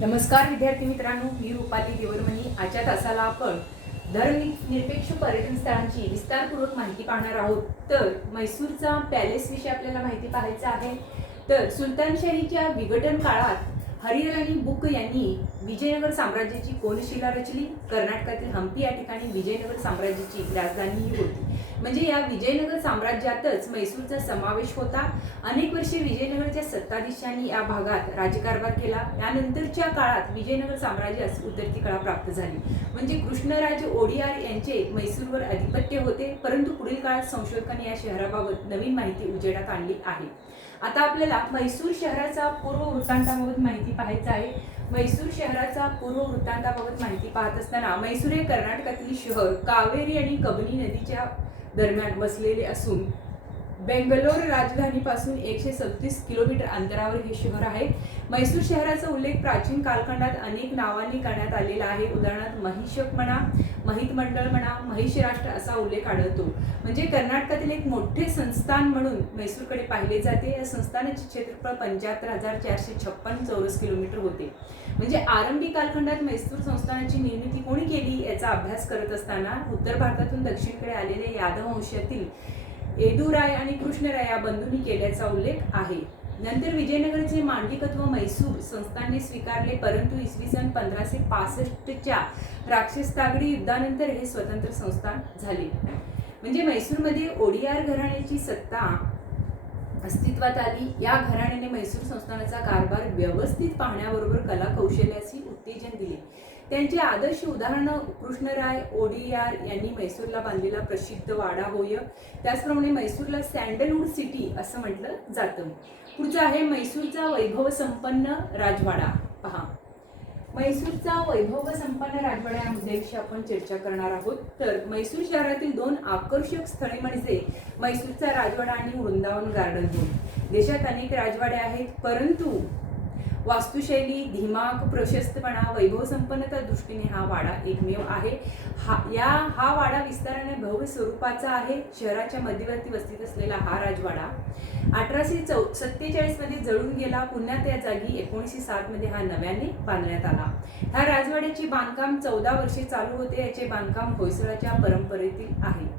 नमस्कार विद्यार्थी मित्रांनो, मी रुपाली देवरमणी. आजच्या तासाला आपण धर्मनिरपेक्ष पर्यटन स्थळांची विस्तारपूर्वक माहिती पाहणार आहोत. तर म्हैसूरचा पॅलेस विषयी आपल्याला माहिती पाहायचं आहे. तर सुलतानशाहीच्या विघटन काळात हरिराणी बुक यांनी विजयनगर साम्राज्याची कोनशिला रचली. कर्नाटकातील हंपी या ठिकाणी विजयनगर साम्राज्याची राजधानी ही होती. म्हणजे या विजयनगर साम्राज्यातच म्हैसूरचा समावेश होता. अनेक वर्षे विजयनगरच्या सत्ताधीशांनी या भागात राज्यकारभार केला. यानंतरच्या काळात विजयनगर साम्राज्यास उतरती कळा प्राप्त झाली. म्हणजे कृष्णराज ओडियार यांचे म्हैसूरवर अधिपत्य होते. परंतु पुढील काळात संशोधकांनी या शहराबाबत नवीन माहिती उजेडात आणली आहे. आता आपल्याला म्हैसूर शहराचा पूर्व वृत्तांताबाबत माहिती पाहायचं आहे. म्हैसूर शहराचा पूर्व वृत्तांताबाबत माहिती पाहत असताना म्हैसूर हे कर्नाटकातील शहर कावेरी आणि कबनी नदीच्या दरम्यान वसलेले असून बेंगलोर राजधानीपासून 137 किलोमीटर अंतरावर हे शहर आहे. म्हैसूर शहराचा उल्लेख प्राचीन कालखंडात अनेक नावांनी करण्यात आलेला आहे. उदाहरणार्थ महिषक म्हणा, महित मंडळ म्हणा, महिष राष्ट्र असा उल्लेख आढळतो. म्हणजे कर्नाटकातील एक मोठे संस्थान म्हणून म्हैसूरकडे पाहिले जाते. या संस्थानाचे क्षेत्रफळ 75,456 चौरस किलोमीटर होते. म्हणजे आरंभी कालखंडात म्हैसूर संस्थानाची निर्मिती कोणी केली याचा अभ्यास करत असताना उत्तर भारतातून दक्षिणेकडे आलेले यादव वंशातील येदुराय आणि कृष्णराय या बंधूंनी केल्याचा उल्लेख आहे. नंतर विजयनगरचे मांडलिकत्व म्हैसूर संस्थानाने स्वीकारले. परंतु इसवी सन 1565च्या राक्षसतागडी युद्धानंतर हे स्वतंत्र संस्थान झाले. म्हणजे म्हैसूरमध्ये ओडियार घराण्याची सत्ता अस्तित्वात आली. या घराण्याने म्हैसूर संस्थानाचा कारभार व्यवस्थित पाहण्याबरोबर कला कौशल्याची उत्तेजन दिले. त्यांचे आदर्श उदाहरण कृष्णराय ओडियार यांनी म्हैसूरला बांधलेला प्रसिद्ध वाडा होय. त्याचप्रमाणे म्हैसूरला सँडलवूड सिटी असं म्हटलं जातं. पुढचं आहे म्हैसूरचा वैभव संपन्न राजवाडा. पहा, म्हैसूरचा वैभव संपन्न राजवाडा या मुद्द्याविषयी आपण चर्चा करणार आहोत. तर म्हैसूर शहरातील दोन आकर्षक स्थळे म्हणजे म्हैसूरचा राजवाडा आणि वृंदावन गार्डन होय. देशात अनेक राजवाडे आहेत, परंतु वास्तुशैली, दिमाग, प्रशस्तपणा, वैभव संपन्नता दृष्टीने हा वाडा एकमेव आहे. हा वाडा विस्ताराने भव्य स्वरूपाचा आहे. शहराच्या मध्यवर्ती वस्तीत असलेला हा राजवाडा 1847 मध्ये जळून गेला. पुन्हा त्या जागी 1907 मध्ये हा नव्याने बांधण्यात आला. ह्या राजवाड्याचे बांधकाम 14 वर्षे चालू होते. याचे बांधकाम होयसळाच्या परंपरेतील आहे.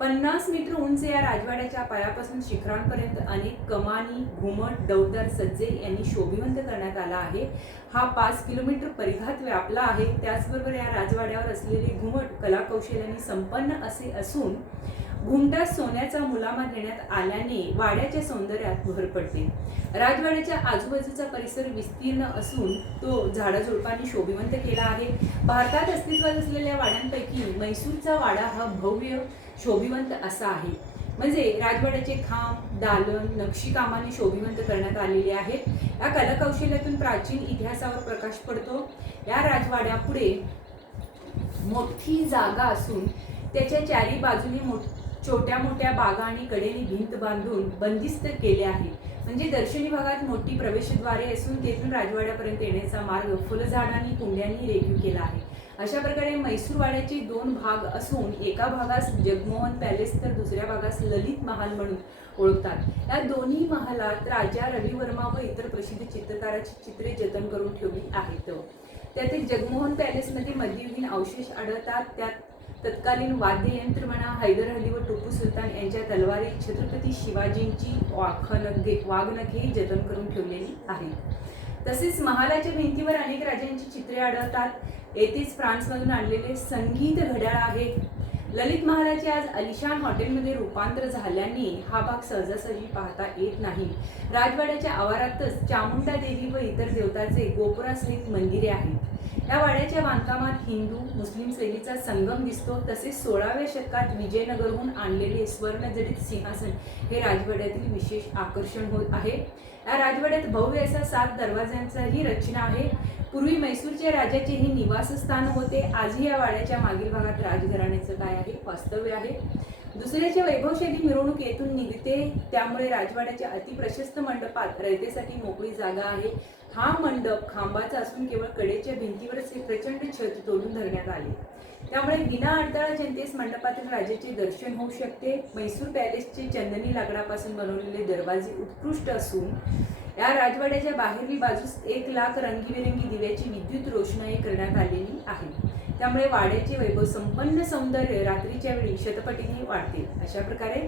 50 मीटर उंच या राजवाड्याच्या पायापासून शिखरांपर्यंत अनेक कमानी, घुमट, डौलदार सज्जे यांनी शोभिवंत करण्यात आला आहे. हा 5 किलोमीटर परिघात व्यापला आहे. त्याचबरोबर या राजवाड्यावर असलेले घुमट कलाकौशल्याने संपन्न असे असून घुमटात सोन्याचा मुलामा देण्यात आल्याने वाड्याच्या सौंदर्यात भर पडते. राजवाड्याच्या आजूबाजूचा परिसर विस्तीर्ण असून तो झाडाझुडपांनी शोभिवंत केला आहे. भारतात अस्तित्वात असलेल्या वाड्यांपैकी म्हैसूरचा वाडा हा भव्य शोभिवंत असा आहे. म्हणजे राजवाड्याचे खांब, दालन नक्षीकामाने शोभिवंत करण्यात आलेले आहेत. या कलाकौशल्यातून प्राचीन इतिहासावर प्रकाश पडतो. या राजवाड्यापुढे मोठी जागा असून त्याच्या चारी बाजूने छोट्या मोठ्या बागा आणि कडेने भिंत बांधून बंदिस्त केले आहे. म्हणजे दर्शनी भागात मोठी प्रवेशद्वारे असून तेथून राजवाड्यापर्यंत येण्याचा मार्ग फुलझाडांनी कुंड्यांनी रेखीव केला आहे. अशा प्रकारे म्हैसूर वाड्याचे 2 भाग असून एका भागास जगमोहन पॅलेस तर दुसऱ्या भागास ललित महाल म्हणून ओळखतात. या दोन्ही महालात राजा रविवर्मा व इतर प्रसिद्ध चित्रकाराची चित्रे जतन करून ठेवली आहेत. त्यातील जगमोहन पॅलेसमध्ये मध्ययुगीन अवशेष आढळतात. त्यात तत्कालीन वाद्ययंत्र म्हणा, हैदर अली व टिपू सुलतान यांच्या तलवारी, छत्रपती शिवाजींची वाघनखे जतन करून ठेवलेली आहेत. तसेच महालाच्या भिंतीवर अनेक राजांची चित्रे आढळतात. येथेच फ्रान्समधून आणलेले संगीत घड्याळ आहे. ललित महालाचे आज अलिशान हॉटेलमध्ये रूपांतर झाल्याने हा भाग सहजासहजी पाहता येत नाही. राजवाड्याच्या आवारातच चामुंडा देवी व इतर देवतांचे गोपुरासहित मंदिरे आहेत. या वाड्याच्या बांधकामात हिंदू मुस्लिम शैलीचा संगम दिसतो. तसेच 16व्या शतकात विजयनगरहून आणलेले स्वर्णजडित सिंहासन हे राजवाड्यातील विशेष आकर्षण होत आहे. या राजवाड्यात भव्य असा 7 दरवाजांचाही रचना आहे. पूर्वी म्हैसूरच्या राजाचे हे निवासस्थान होते. आजही या वाड्याच्या मागील भागात राजघराण्याचं काय आहे वास्तव्य आहे. दुसऱ्याच्या वैभवशाली मिरवणूक येथून निघते, त्यामुळे राजवाड्याच्या अतिप्रशस्त मंडपात रयतेसाठी मोकळी जागा आहे. हा मंडप खांबाचा असून केवळ कडेच्या भिंतीवरच हे प्रचंड छत तोडून धरण्यात आले. त्यामुळे विना अडथळा जनतेस मंडपातील राजाचे दर्शन होऊ शकते. म्हैसूर पॅलेसचे चंदनी लाकडापासून बनवलेले दरवाजे उत्कृष्ट असून या राजवाड्याच्या बाहेरील बाजूस 1 लाख रंगीबेरंगी दिव्याची विद्युत रोषणाई करण्यात आलेली आहे. त्यामुळे वाड्याचे वैभव संपन्न सौंदर्य रात्रीच्या वेळी शतपटीने वाढते. अशा प्रकारे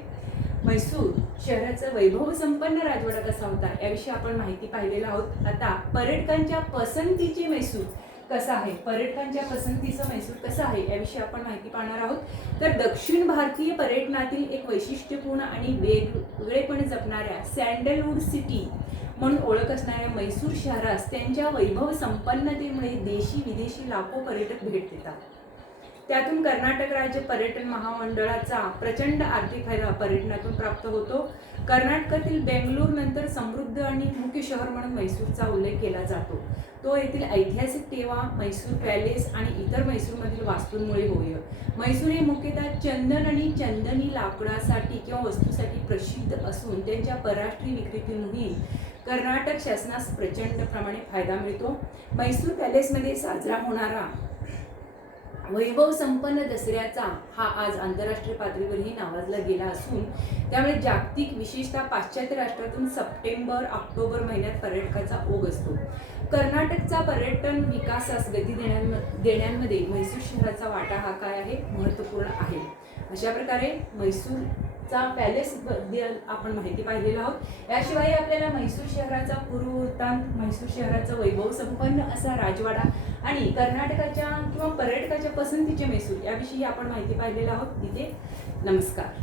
म्हैसूर शहराचा वैभव संपन्न राजवाडा कसा होता याविषयी आपण माहिती पाहिलेला आहोत. आता पर्यटकांच्या पसंतीचे म्हैसूर कसा आहे, पर्यटकांच्या पसंतीचं म्हैसूर कसं आहे याविषयी आपण माहिती पाहणार आहोत. तर दक्षिण भारतीय पर्यटनातील एक वैशिष्ट्यपूर्ण आणि वेगवेगळेपण जपणाऱ्या सँडलवूड सिटी म्हणून ओळख असणाऱ्या म्हैसूर शहरास त्यांच्या वैभव संपन्नतेमुळे देशी विदेशी लाखो पर्यटक भेट देतात. त्यातून कर्नाटक राज्य पर्यटन महामंडळाचा प्रचंड आर्थिक फायदा पर्यटनातून प्राप्त होतो. कर्नाटकातील बेंगलोर नंतर समृद्ध आणि मुख्य शहर म्हणून म्हैसूरचा उल्लेख केला जातो. तो येथील ऐतिहासिक टेवा, म्हैसूर पॅलेस आणि इतर म्हैसूरमधील वास्तूंमुळे होय. म्हैसूर हे मुख्यतः चंदन आणि चंदनी लाकडासाठी किंवा वस्तूसाठी प्रसिद्ध असून त्यांच्या परराष्ट्रीय विक्रीतूनही कर्नाटक शासनास प्रचंड प्रमाणे फायदा मिळतो. म्हैसूर पॅलेसमध्ये साजरा होणारा वैभव संपन्न दसऱ्याचा हा आज आंतरराष्ट्रीय पातळीवरही नावाजला गेला असून त्यामुळे जागतिक विशेषतः पाश्चात्य राष्ट्रातून सप्टेंबर-ऑक्टोबर महिन्यात पर्यटकाचा ओघ असतो. कर्नाटकचा पर्यटन विकासास गती देण्यामध्ये म्हैसूर शहराचा वाटा हा काय आहे, महत्त्वपूर्ण आहे. अशा प्रकारे म्हैसूरचा पॅलेस बद्दल आपण माहिती पाहिलेला आहोत. याशिवाय आपल्याला म्हैसूर शहराचा पूर्ववृत्तांत, म्हैसूर शहराचा वैभव संपन्न असा राजवाडा आणि कर्नाटकाच्या किंवा पर्यटकाच्या पसंतीचे म्हैसूर याविषयी आपण माहिती पाहिलेला आहोत. तिथे नमस्कार.